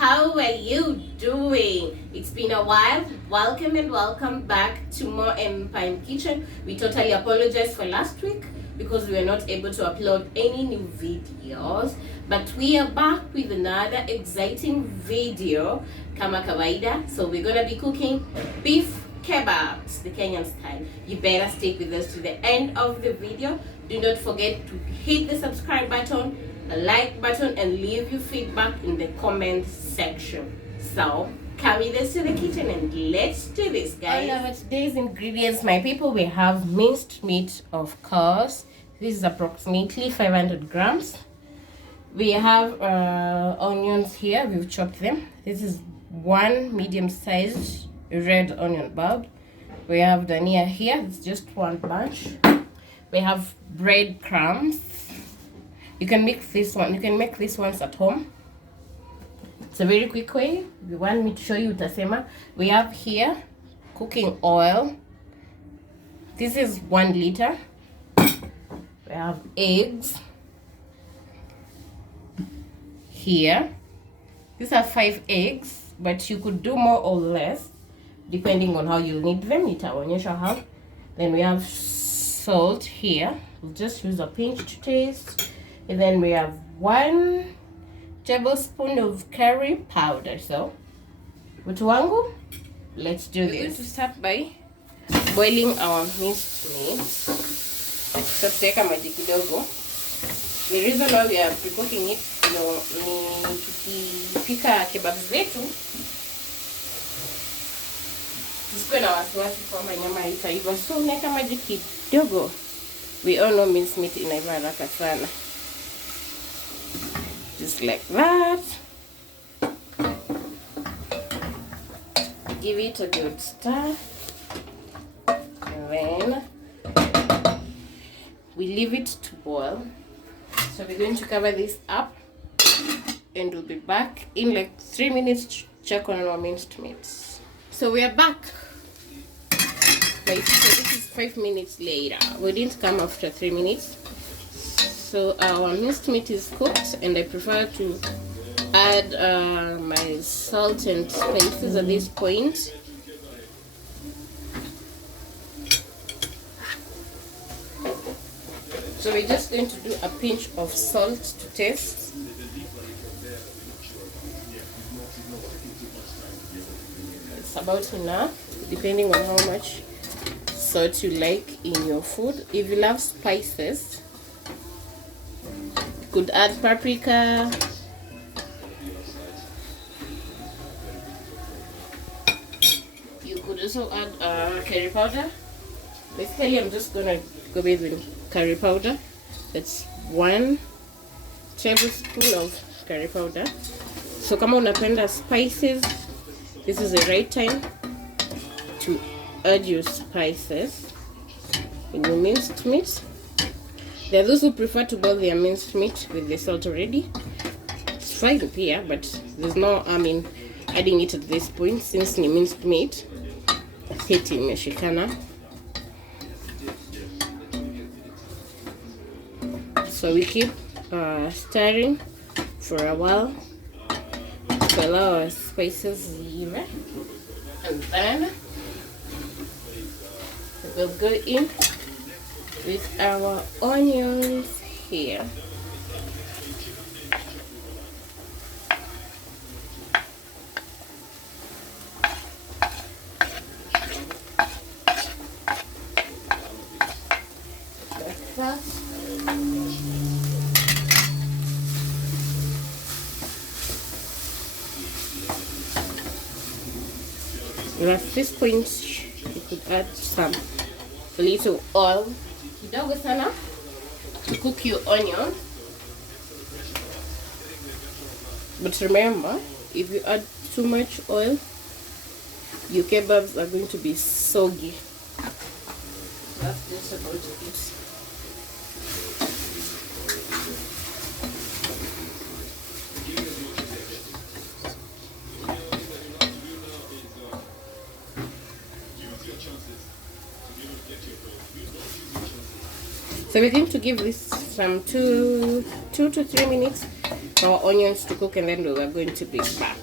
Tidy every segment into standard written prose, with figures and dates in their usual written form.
how are you doing? It's been a while. Welcome and welcome back to Moh and Mpym Kitchen. We totally apologize for last week because we were not able to upload any new videos, but we are back with another exciting video kama kawaida. So we're gonna be cooking beef kebabs, the Kenyan style. You better stick with us to the end of the video. Do not forget to hit the subscribe button, the like button, and leave your feedback in the comment section. So carry this to the kitchen and let's do this, guys. All of today's ingredients, my people, we have minced meat, of course. This is approximately 500 grams. We have onions here. We've chopped them. This is one medium-sized red onion bulb. We have dhania here. It's just one bunch. We have breadcrumbs. You can make this one. You can make these ones at home. It's a very quick way. If you want me to show you utasema. We have here cooking oil. This is 1 liter. We have eggs here. These are 5 eggs, but you could do more or less depending on how you need them. Nitaonyesha how. Then we have salt here. We'll just use a pinch to taste. And then we have 1 tablespoon of curry powder. So, watu wangu, let's do this. We're going to start by boiling our minced meat. So, tutaweka maji kidogo. The reason why we are pre-cooking it, ni tukipika kebabs zetu tusikuwe na wasiwasi kwamba nyama itaiva. So, unaweka maji kidogo. We all know minced meat inaiva haraka sana. Just like that. Give it a good stir. And then we leave it to boil. So we're going to cover this up and we'll be back in like 3 minutes to check on our minced meat. So we are back. Right, so this is 5 minutes later. We didn't come after 3 minutes. So our minced meat is cooked, and I prefer to add my salt and spices at this point. So we're just going to do a pinch of salt to taste. It's about enough, depending on how much salt you like in your food. If you love spices, could add paprika, you could also add curry powder. Basically, I'm just gonna go with curry powder. That's 1 tablespoon of curry powder. So kama unapenda spices, this is the right time to add your spices in your minced meat. There are those who prefer to boil their minced meat with the salt already. It's fine here, but there's no harm in adding it at this point since ni minced meat. Hiti imeshikana. So we keep stirring for a while to allow our spices even. And then we'll go in with our onions here. Like that. And at this point, you could add some little oil. Kidogo sana to cook your onion. But remember, if you add too much oil, your kebabs are going to be soggy. That's just about it. So we're going to give this some 2 to 3 minutes for our onions to cook, and then we are going to be back.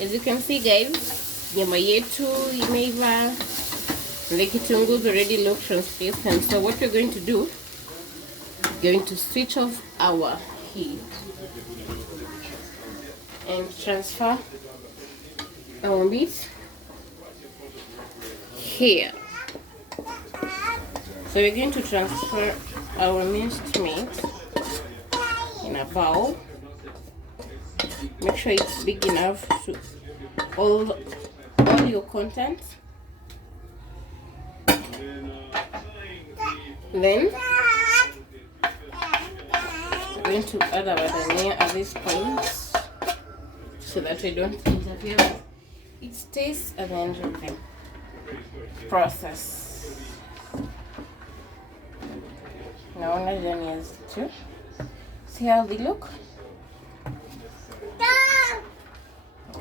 As you can see, guys, nyama yetu imeiva. The kitunguu is already look translucent. So what we're going to do, going to switch off our heat and transfer our meat here. So we're going to transfer our minced meat in a bowl. Make sure it's big enough to all your contents. Then we're going to add our dhania at this point so that we don't interfere with its taste at the end of the process. Now dhania too. See how they look?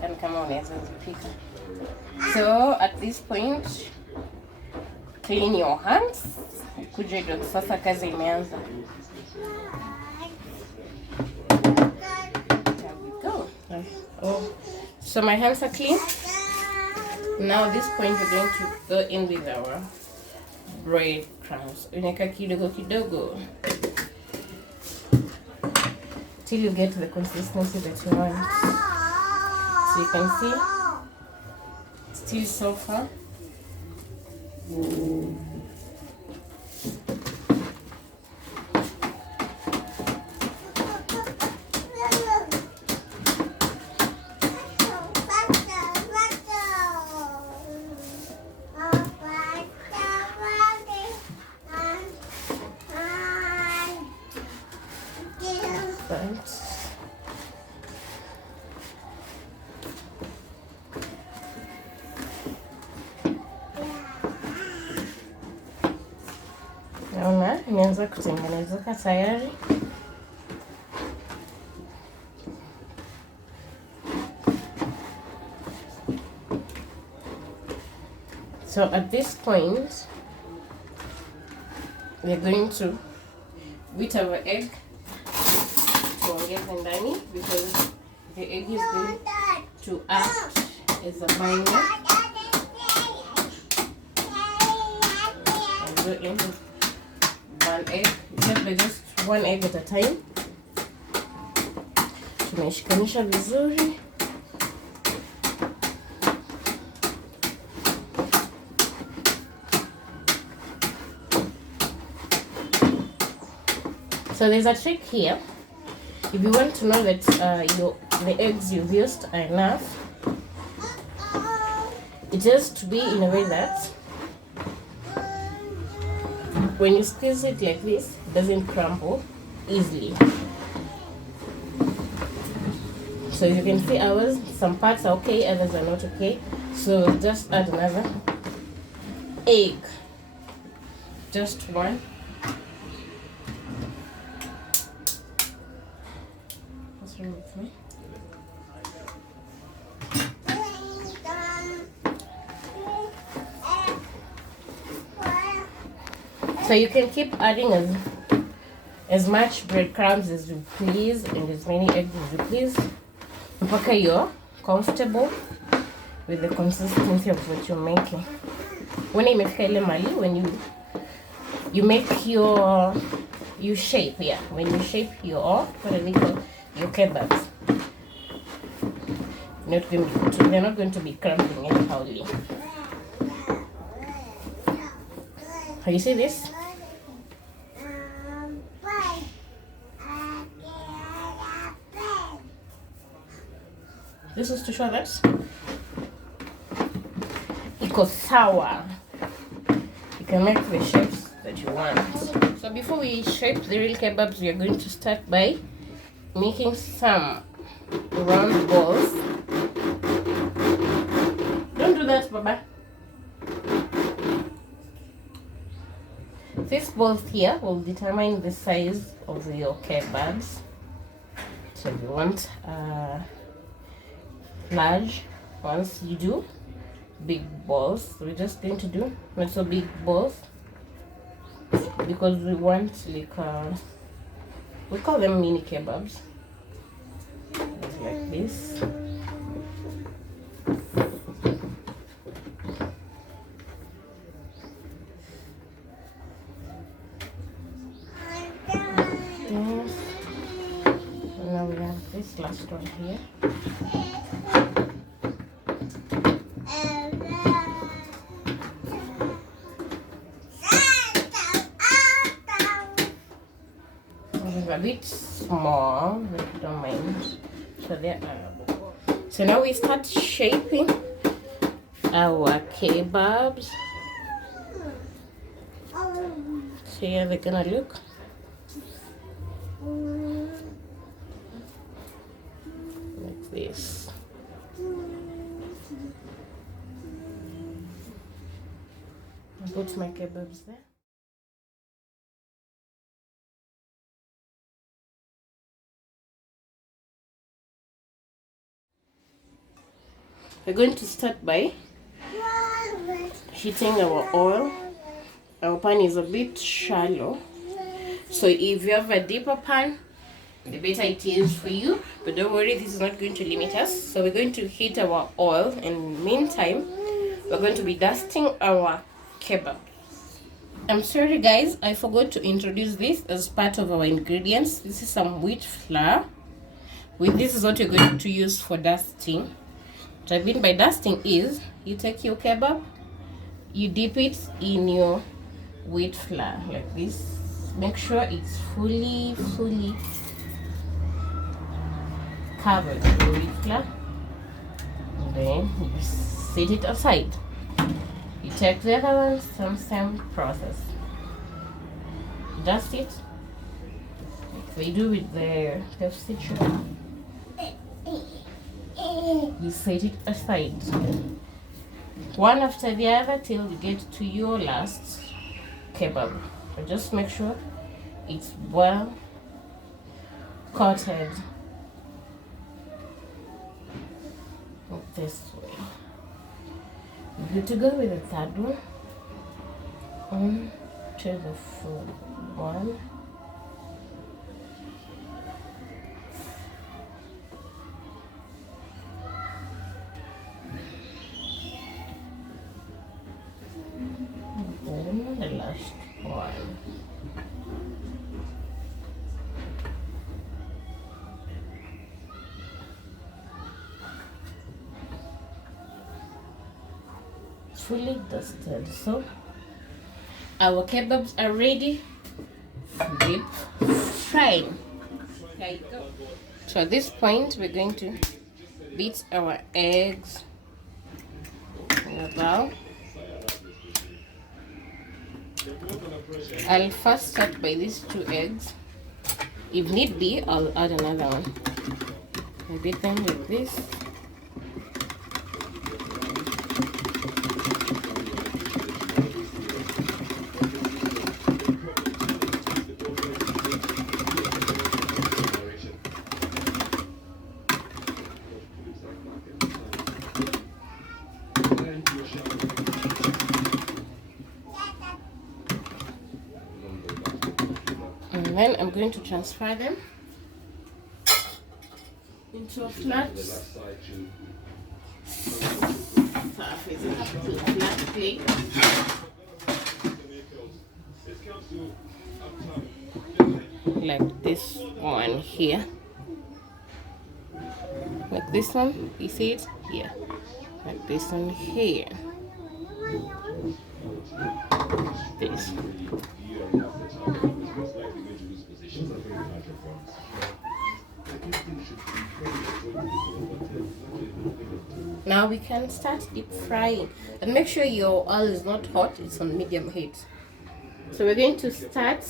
And come on, as pika. So at this point, clean your hands. Kuja ndio sasa kazi imeanza. There we go. Oh, so my hands are clean. Now at this point we're going to go in with our bread crumbs. Unaweka kidogo kidogo till you get the consistency that you want. So you can see, still so far. Naona imeanza kutengenezeka tayari. So at this point we're going to beat our egg tuongeze ndani because the egg is going to act as a binder. And go in with one egg, just one egg at a time. Tumeshikanisha vizuri. So there's a trick here. If you want to know that the eggs you've used are enough, it has to be in a way that when you squeeze it like this, it doesn't crumble easily. So you can see ours, some parts are okay, others are not okay. So just add another egg, just one. What's wrong with me? So you can keep adding as much breadcrumbs as you please and as many eggs as you please. Mpaka you're comfortable with the consistency of what you're making. When you make your shape, yeah. When you shape your your kebabs, they're not going to be crumbling anyhow. You see this? This is to show that iko sawa. You can make the shapes that you want. So before we shape the real kebabs, we are going to start by making some round balls. Don't do that, Baba. These balls here will determine the size of your kebabs. So if you want large ones, you do big balls. We're just going to do not so big balls because we want we call them mini kebabs. Like this. Now we have this last one here. It's a bit small, but don't mind. So there. So now we start shaping our kebabs. So here they're gonna look. Like this. I put my kebabs there. We're going to start by heating our oil. Our pan is a bit shallow, so if you have a deeper pan, the better it is for you. But don't worry, this is not going to limit us. So we're going to heat our oil, and in the meantime, we're going to be dusting our kebab. I'm sorry guys, I forgot to introduce this as part of our ingredients. This is some wheat flour. This is what you're going to use for dusting. What I mean by dusting is, you take your kebab, you dip it in your wheat flour like this. Make sure it's fully covered with the wheat flour. And then you set it aside. You take the other one, same process. Dust it like they do with the Pepsi sugar. You set it aside, one after the other, till you get to your last kebab. But just make sure it's well coated this way. Good to go with the third one. On to the fourth one. The last one. Fully dusted. So our kebabs are ready for deep frying. There you go. So at this point, we're going to beat our eggs in a bowl. I'll first start by these 2 eggs. If need be, I'll add another one. I beat them with this. And then I'm going to transfer them into a flat plate. Like this one here. Like this one, you see it here. Like this one here. This. Now we can start deep frying, and make sure your oil is not hot, it's on medium heat. So we're going to start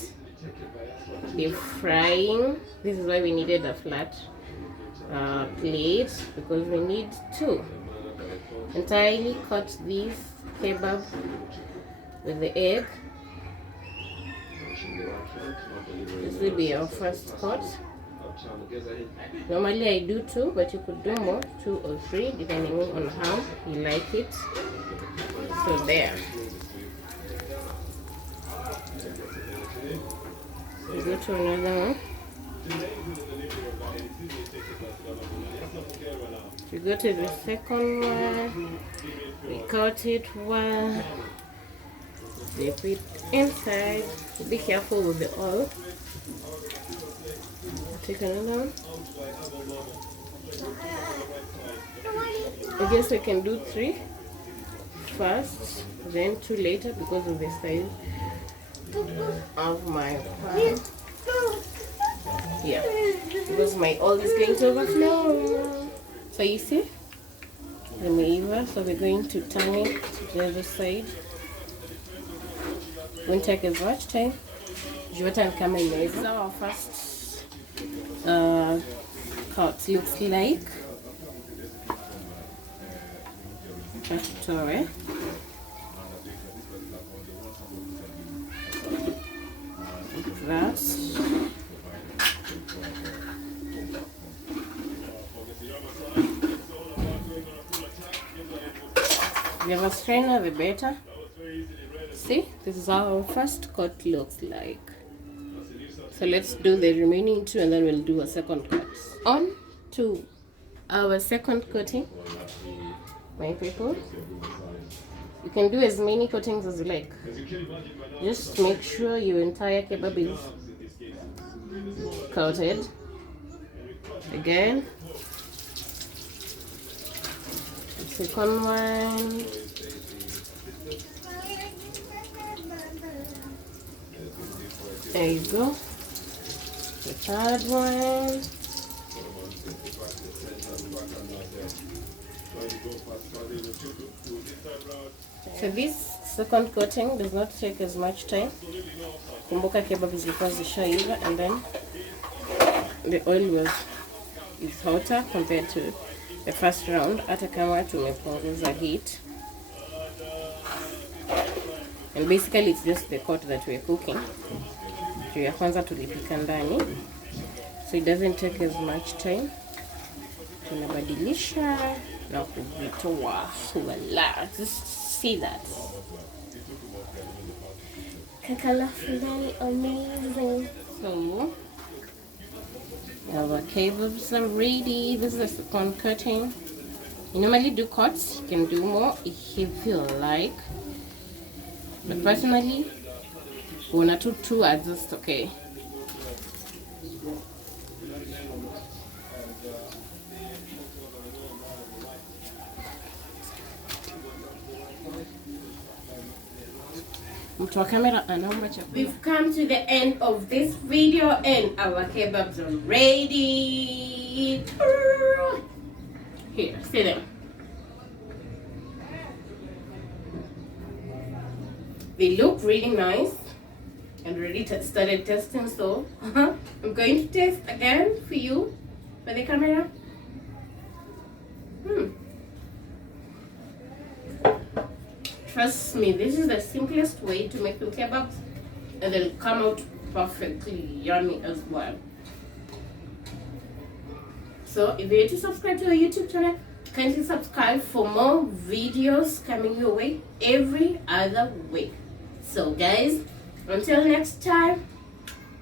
deep frying. This is why we needed a flat plate, because we need to entirely coat this kebab with the egg. This will be our first coat. Normally I do 2, but you could do more, 2 or 3, depending on how you like it. So there. We go to another one. We go to the second one. We cut it well. Dip it inside. Be careful with the oil. Take another one. I guess I can do 3 first, then 2 later because of the size of my pan. Yeah, because my oil is going to overflow. So you see, the maiva. So we're going to turn it to the other side. Won't take as much time. Jota and kama imeiva. So our first cut looks like. Like that. The more strainer, the better. See, this is how our first cut looks like. So let's do the remaining 2 and then we'll do a second cut. On to our second coating, my people. You can do as many coatings as you like. Just make sure your entire kebab is coated. Again. The second one. There you go. The third one. So this second coating does not take as much time. Kumbuka kebab is because the shaiva, and then the oil is hotter compared to the first round. Hata kama tumepunguza heat. And basically it's just the cut that we're cooking. Juu ya kwanza tulipika ndani. So it doesn't take as much time. Tunabadilisha na kuvitoa. Voila. Just see that. Kakalafulani, amazing. So our kebabs are ready. This is the second cutting. You normally do cuts. You can do more if you feel like. But personally, one or two are just okay. We've come to the end of this video and our kebabs are ready. Here, see them. They look really nice and already started testing, so I'm going to taste again for you for the camera. Trust me, this is the simplest way to make your kebabs and they'll come out perfectly yummy as well. So if you're yet to subscribe to our YouTube channel, kindly subscribe for more videos coming your way every other week. So guys, until next time,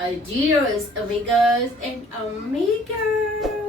adios amigos and amigas.